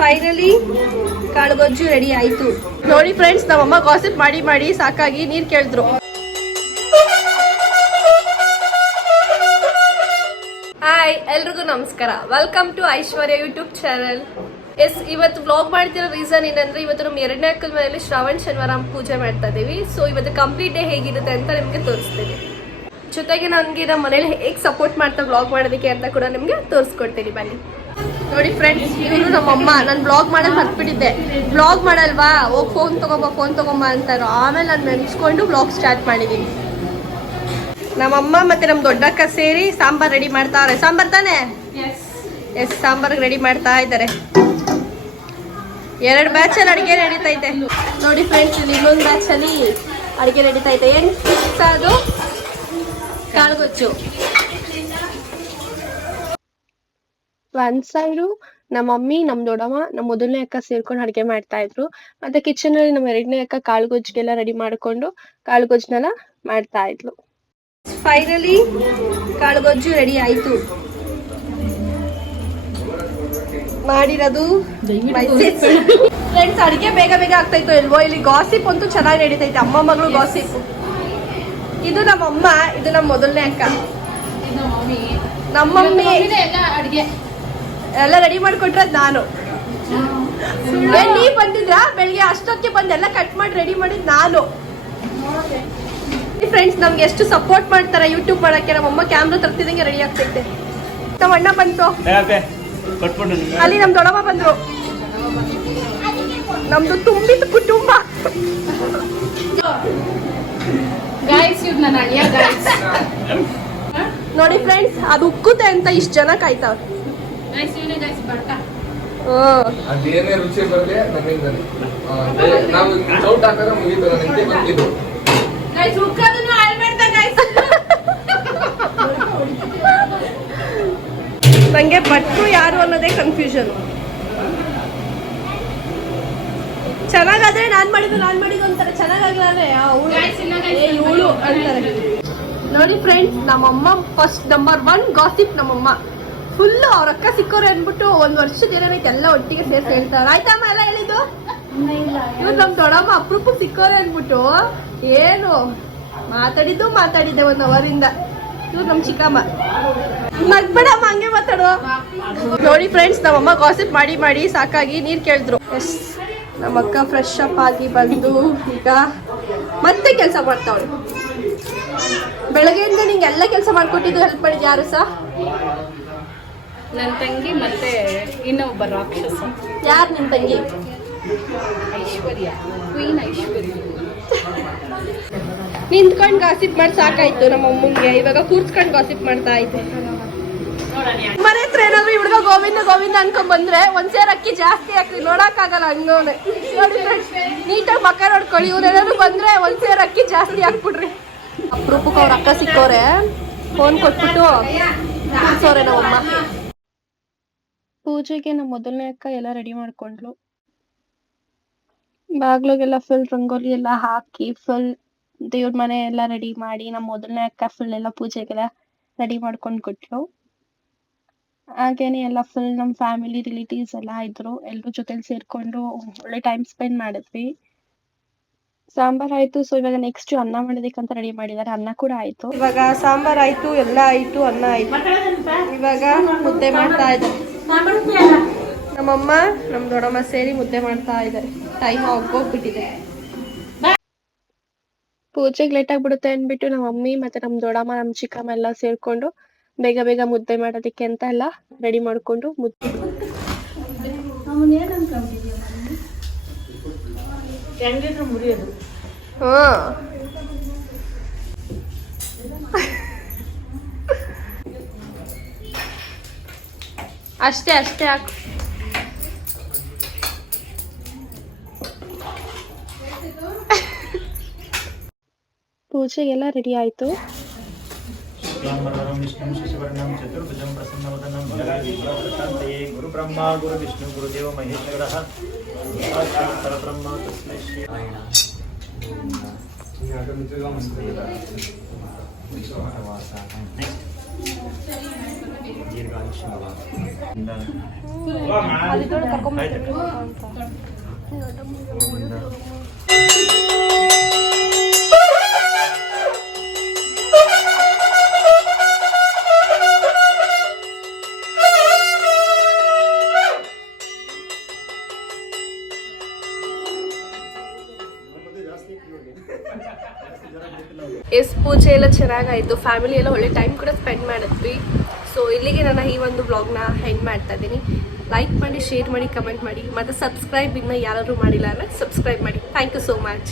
Finally ಕಾಳುಗೊಜ್ಜು ready ಆಯ್ತು. ನೋಡಿ friends ನಮ್ಮಮ್ಮ ಗಾಸಿಪ್ ಮಾಡಿ ಮಾಡಿ ಸಾಕಾಗಿ ನೀರ್ ಕೇಳಿದ್ರು. ಹಾಯ್ ಎಲ್ರಿಗೂ ನಮಸ್ಕಾರ. Welcome to Aishwarya YouTube channel S ಇವತ್ತು ವ್ಲಾಗ್ ಮಾಡ್ತಿರೋ ರೀಸನ್ ಏನಂದ್ರೆ ಇವತ್ತು ನಮ್ಮ ಎರಡನೇ ಅಕ್ಕದ ಮನೆಯಲ್ಲಿ ಶ್ರಾವಣ ಶನಿವಾರ ಪೂಜೆ ಮಾಡ್ತಾ ಇದ್ದೀವಿ. ಸೊ ಇವತ್ತು ಕಂಪ್ಲೀಟ್ ಡೇ ಹೇಗಿರುತ್ತೆ ಅಂತ ನಿಮಗೆ ತೋರಿಸ್ತೀನಿ. ಜೊತೆಗೆ ನನಗೆ ನಮ್ಮ ಮನೇಲಿ ಹೇಗೆ ಸಪೋರ್ಟ್ ಮಾಡ್ತಾ ವ್ಲಾಗ್ ಮಾಡೋದಕ್ಕೆ ಅಂತ ಕೂಡ ನಿಮಗೆ ತೋರಿಸ್ಕೊಡ್ತೀನಿ. ಬನ್ನಿ. ನೋಡಿ ಫ್ರೆಂಡ್ಸ್ ಇವರು ನಮ್ಮಮ್ಮ. ನಾನು ಬ್ಲಾಗ್ ಮಾಡೋದು ಮರ್ತ್ಬಿಟ್ಟಿದ್ದೆ. ಬ್ಲಾಗ್ ಮಾಡಲ್ವಾ? ಹೋಗಿ ಫೋನ್ ತಗೊಂಬ ಫೋನ್ ತಗೊಂಬ ಅಂತಾರೋ ಆಮೇಲೆ ನಾನು ನೆನ್ಸ್ಕೊಂಡು ಬ್ಲಾಗ್ ಸ್ಟಾರ್ಟ್ ಮಾಡಿದ್ದೀನಿ ನಮ್ಮಮ್ಮ ಮತ್ತೆ ನಮ್ಮ ದೊಡ್ಡಕ್ಕ ಸೇರಿ ಸಾಂಬಾರ್ ರೆಡಿ ಮಾಡ್ತಾವ್ರೆ. ಸಾಂಬಾರ್ ತಾನೆ? ಎಸ್ ಸಾಂಬಾರ್ ರೆಡಿ ಮಾಡ್ತಾ ಇದ್ದಾರೆ. ಎರಡು ಬ್ಯಾಚ್ ಅಲ್ಲಿ ಅಡಿಗೆ ನಡೀತಾ ಇದೆ ನೋಡಿ ಫ್ರೆಂಡ್ಸ್ ಇಲ್ಲಿ ಇನ್ನೊಂದು ಬ್ಯಾಚ್ ಅಲ್ಲಿ ಅಡಿಗೆ ನಡೀತಾ ಇದೆ ಏನ್ ಅದು? ಕಾಳುಗೊಚ್ಚು ಒಂದ್ ಸೈಡು ನಮ್ಮ ಮಮ್ಮಿ ನಮ್ ದೊಡ್ಡಮ್ಮ ನಮ್ ಮೊದಲನೇ ಅಕ್ಕ ಸೇರ್ಕೊಂಡು ಅಡ್ಗೆ ಮಾಡ್ತಾ ಇದ್ರು. ಮತ್ತೆ ಕಿಚನ್ ಅಲ್ಲಿ ನಮ್ಮ ಎರಡನೇ ಅಕ್ಕ ಕಾಳುಗೊಜ್ಜಿಗೆಲ್ಲ ರೆಡಿ ಮಾಡ್ಕೊಂಡು ಕಾಳುಗೊಜ್ಜನೆಲ್ಲ ಮಾಡ್ತಾ ಇದ್ಲು. ಫೈನಲಿ ಕಾಳುಗೊಜ್ಜು ರೆಡಿ ಆಯ್ತು. ಮಾಡಿರೋದು ಫ್ರೆಂಡ್ಸ್ ಅಡಿಗೆ ಬೇಗ ಬೇಗ ಆಗ್ತಾ ಇತ್ತು ಇಲ್ವೋ? ಇಲ್ಲಿ ಗಾಸಿಪ್ ಅಂತೂ ಚೆನ್ನಾಗಿ ನಡೀತೈತೆ. ಅಮ್ಮ ಮಗಳು ಗಾಸಿಪ್ ಇದು ನಮ್ಮ ಅಮ್ಮ ಇದು ನಮ್ಮ ಮೊದಲನೇ ಅಕ್ಕ. ನಮ್ಮಮ್ಮಿ. ಅಡಿಗೆ. ಎಲ್ಲ ರೆಡಿ ಮಾಡ್ಕೊಟ್ರದ್ ನಾನು. ನೀವ್ ಬಂದಿದ್ರ? ಬೆಳಿಗ್ಗೆ ಅಷ್ಟೊತ್ತಿಗೆ ಬಂದು ಎಲ್ಲ ಕಟ್ ಮಾಡಿ ರೆಡಿ ಮಾಡಿದ್ ನಾನು. ಫ್ರೆಂಡ್ಸ್ ನಮ್ಗೆ ಎಷ್ಟು ಸಪೋರ್ಟ್ ಮಾಡ್ತಾರೆ ಯೂಟ್ಯೂಬ್ ಮಾಡಕ್ಕೆ ನಮ್ಮಮ್ಮ ಕ್ಯಾಮ್ರಾ ತರ್ತಿದಂಗೆ ರೆಡಿ ಆಗ್ತೈತೆ. ನಮ್ಮ ಅಣ್ಣ ಬಂತು. ಅಲ್ಲಿ ನಮ್ ದೊಡ್ಡಮ್ಮ ಬಂದ್ರು. ನಮ್ದು ತುಂಬಿದ ಕುಟುಂಬ. ಗಾಯ್ಸ್ ಇವ್ ನನ್ನ ಅಳಿಯ ಗಾಯ್ಸ್ ನೋಡಿ ಫ್ರೆಂಡ್ಸ್ ಅದು ಉಕ್ಕುತ್ತೆ ಅಂತ ಇಷ್ಟ ಜನ ಕಾಯ್ತಾವ್ರೆ ಅದೇನೇ ರುಚಿ ಬರಲಿ ಬೇ- ನಾವು ಚೌಟ್ ಹಾಕಿದ್ರೆ ಮುಗೀತು ಹಾಳು ಮಾಡ್ತಾ ಗಾಯ್ಸ್ ನಂಗೆ ಭಟ್ರು ಯಾರು ಅನ್ನೋದೇ ಕನ್ಫ್ಯೂಷನ್ ಚೆನ್ನಾಗಾದ್ರೆ ನಾನ್ ಮಾಡಿದ್ದು ನಾನ್ ಮಾಡಿದ್ದು ಅಂತಾರೆ guys, ಇವಳು ಅಂತಾರೆ. ನೋಡಿ ಫ್ರೆಂಡ್ಸ್ ನಮ್ಮಮ್ಮ ಫಸ್ಟ್ ನಂಬರ್ ಒನ್ ಗಾಸಿಪ್ ನಮ್ಮಮ್ಮ. ಫುಲ್ ಅವ್ರ ಅಕ್ಕ ಸಿಕ್ಕೋರು ಅಂದ್ಬಿಟ್ಟು ಒಂದ್ ವರ್ಷದ ಏನೈತೆ ಎಲ್ಲ ಒಟ್ಟಿಗೆ ಸೇರ್ಸಿ ಹೇಳ್ತಾರೆ. ಆಯ್ತಮ್ಮ ಎಲ್ಲ ಹೇಳಿದ್ದು? ಇವ್ರು ನಮ್ ದೊಡಮ್ಮ ಅಪ್ರೂಪ ಸಿಕ್ಕೋರೆ ಅಂದ್ಬಿಟ್ಟು ಏನು ಮಾತಾಡಿದ್ದು ಮಾತಾಡಿದ್ದೆ ಒಂದ್ ಅವರಿಂದ ಇವ್ರು ನಮ್ ಚಿಕ್ಕಮ್ಮ. ಮಗ್ಬೇಡಮ್ಮ ಹಂಗೆ ಮಾತಾಡು. ನೋಡಿ ಫ್ರೆಂಡ್ಸ್ ನಮ್ಮಮ್ಮ ಗಾಸಿಪ್ ಮಾಡಿ ಮಾಡಿ ಸಾಕಾಗಿ ನೀರ್ ಕೇಳಿದ್ರು. ಎಸ್ ನಮ್ಮ ಅಕ್ಕ ಫ್ರೆಶ್ ಅಪ್ ಆಗಿ ಬಂದು ಈಗ ಮತ್ತೆ ಕೆಲಸ ಮಾಡ್ತಾವಳು. ಬೆಳಗ್ಗೆಯಿಂದ ನಿಂಗೆ ಎಲ್ಲ ಕೆಲಸ ಮಾಡ್ಕೊಟ್ಟಿದ್ದು ಹೆಲ್ಪ್ ಮಾಡಿದ್ಯಾರು ಸಹ ನನ್ನ ತಂಗಿ ಮತ್ತೆ ಇನ್ನೊಬ್ಬ ರಾಕ್ಷಸ. ಯಾರು ನನ್ನ ತಂಗಿ? ಐಶ್ವರ್ಯ ಕ್ವೀನ್ ಐಶ್ವರ್ಯ. ನಿಂತ್ಕೊಂಡ್ ಗಾಸಿಪ್ ಮಾಡಿ ಸಾಕಾಯ್ತು ನಮ್ಮ ಅಮ್ಮಂಗೆ. ಇವಾಗ ಕೂರ್ಸ್ಕೊಂಡು ಗಾಸಿಪ್ ಮಾಡ್ತಾ ಐತೆ ಮನೆ ಹತ್ರ ಏನಾದ್ರು ಹುಡುಗ ಗೋವಿಂದ ಗೋವಿಂದ ಅನ್ಕೊಂಡ್ ಬಂದ್ರೆ ಒಂದ್ ಸೇರ್ ಅಕ್ಕಿ ಜಾಸ್ತಿ ಹಾಕಿ ನೋಡಕ್ ಆಗಲ್ಲ ಹಂಗೋನೆ ನೀಟಾಗಿ ಮಕ್ಕ ನೋಡ್ಕೊಳ್ಳಿ ಇವ್ರೇನಾದ್ರು ಬಂದ್ರೆ ಒಂದ್ ಸೇರ್ ಅಕ್ಕಿ ಜಾಸ್ತಿ ಹಾಕ್ಬಿಡ್ರಿ. ಅಪ್ರೂಪಕ್ಕೆ ಅವ್ರ ಅಕ್ಕ ಸಿಕ್ಕೋರೆ. ಫೋನ್ ಕೊಟ್ಬಿಟ್ಟು ಕೂರ್ಸೋರೆ ನಮ್ಮಮ್ಮ. ಪೂಜೆಗೆ ನಮ್ಮ ಮೊದಲನೇ ಅಕ್ಕ ಎಲ್ಲ ರೆಡಿ ಮಾಡ್ಕೊಂಡ್ಲು ಬಾಗ್ಲಿಗೆಲ್ಲ ಫುಲ್ ರಂಗೋಲಿ ಎಲ್ಲ ಹಾಕಿ ಫುಲ್ ದೇವ್ರ ಮನೆ ಎಲ್ಲ ರೆಡಿ ಮಾಡಿ ನಮ್ಮ ಮೊದಲನೇ ಅಕ್ಕ ಫುಲ್ ಎಲ್ಲ ಪೂಜೆಗೆಲ್ಲ ರೆಡಿ ಮಾಡ್ಕೊಂಡು ಕೊಟ್ಲು ಹಾಗೇನೆ ಎಲ್ಲ ಫುಲ್ ನಮ್ಮ ಫ್ಯಾಮಿಲಿ ರಿಲೇಟಿವ್ಸ್ ಎಲ್ಲ ಇದ್ರು, ಎಲ್ರ ಜೊತೆಲಿ ಸೇರ್ಕೊಂಡು ಒಳ್ಳೆ ಟೈಮ್ ಸ್ಪೆಂಡ್ ಮಾಡಿದ್ವಿ. ಸಾಂಬಾರ್ ಆಯ್ತು ಸೊ ಇವಾಗ ನೆಕ್ಸ್ಟ್ ಅನ್ನ ಮಾಡೋದಕ್ಕಂತ ರೆಡಿ ಮಾಡಿದ್ದಾರೆ ಅನ್ನ ಕೂಡ ಆಯ್ತು. ಇವಾಗ ಸಾಂಬಾರ್ ಆಯ್ತು, ಎಲ್ಲ ಆಯ್ತು, ಅನ್ನ ಆಯ್ತು. ಇವಾಗ ಮುದ್ದೆ ಮಾಡ್ತಾ ಇದ್ದಾರೆ. ನಮ್ಮಮ್ಮ ನಮ್ಮ ದೊಡ್ಡಮ್ಮ ಸೇರಿ ಮುದ್ದೆ ಮಾಡ್ತಾ ಇದ್ದಾರೆ ಟೈಮ್ ಹೋಗ್ಬಿಟ್ಟಿದೆ ಪೂಜೆಗೆ ಲೇಟ್ ಆಗ್ಬಿಡುತ್ತೆ ಅಂದ್ಬಿಟ್ಟು ನಮ್ಮ ಮಮ್ಮಿ ಮತ್ತೆ ನಮ್ಮ ದೊಡ್ಡಮ್ಮ ನಮ್ಮ ಚಿಕ್ಕಮ್ಮ ಎಲ್ಲ ಸೇರ್ಕೊಂಡು ಬೇಗ ಬೇಗ ಮುದ್ದೆ ಮಾಡೋದಕ್ಕೆ ಅಂತ ಎಲ್ಲ ರೆಡಿ ಮಾಡ್ಕೊಂಡು ಮುದ್ದೆ ಹಾ. ಅಷ್ಟೇ ಅಷ್ಟೇ ಹಾಕು. ಪೂಜೆಗೆಲ್ಲ ರೆಡಿ ಆಯಿತು. ಗುರುಬ್ರಹ್ಮ ವಿಷ್ಣು ಗುರುದೇವ ಮಹೇಶ್ವರ. ತಸ್ಮೈ ಶ್ರೀ ಎಸ್ ಪೂಜೆ ಎಲ್ಲ ಚೆನ್ನಾಗಾಯಿತು ಫ್ಯಾಮಿಲಿ ಎಲ್ಲ ಒಳ್ಳೆ ಟೈಮ್ ಕೂಡ ಸ್ಪೆಂಡ್ ಮಾಡಿದ್ವಿ ಸೊ ಇಲ್ಲಿಗೆ ನಾನು ಈ ಒಂದು ಬ್ಲಾಗ್ನ ಹೆಂಡ್ ಮಾಡ್ತಾ ಇದ್ದೀನಿ. ಲೈಕ್ ಮಾಡಿ ಶೇರ್ ಮಾಡಿ ಕಮೆಂಟ್ ಮಾಡಿ. ಮತ್ತು ಸಬ್ಸ್ಕ್ರೈಬ್ ಇನ್ನೂ ಯಾರಾದರೂ ಮಾಡಿಲ್ಲ ಅಂದರೆ ಸಬ್ಸ್ಕ್ರೈಬ್ ಮಾಡಿ. Thank you so much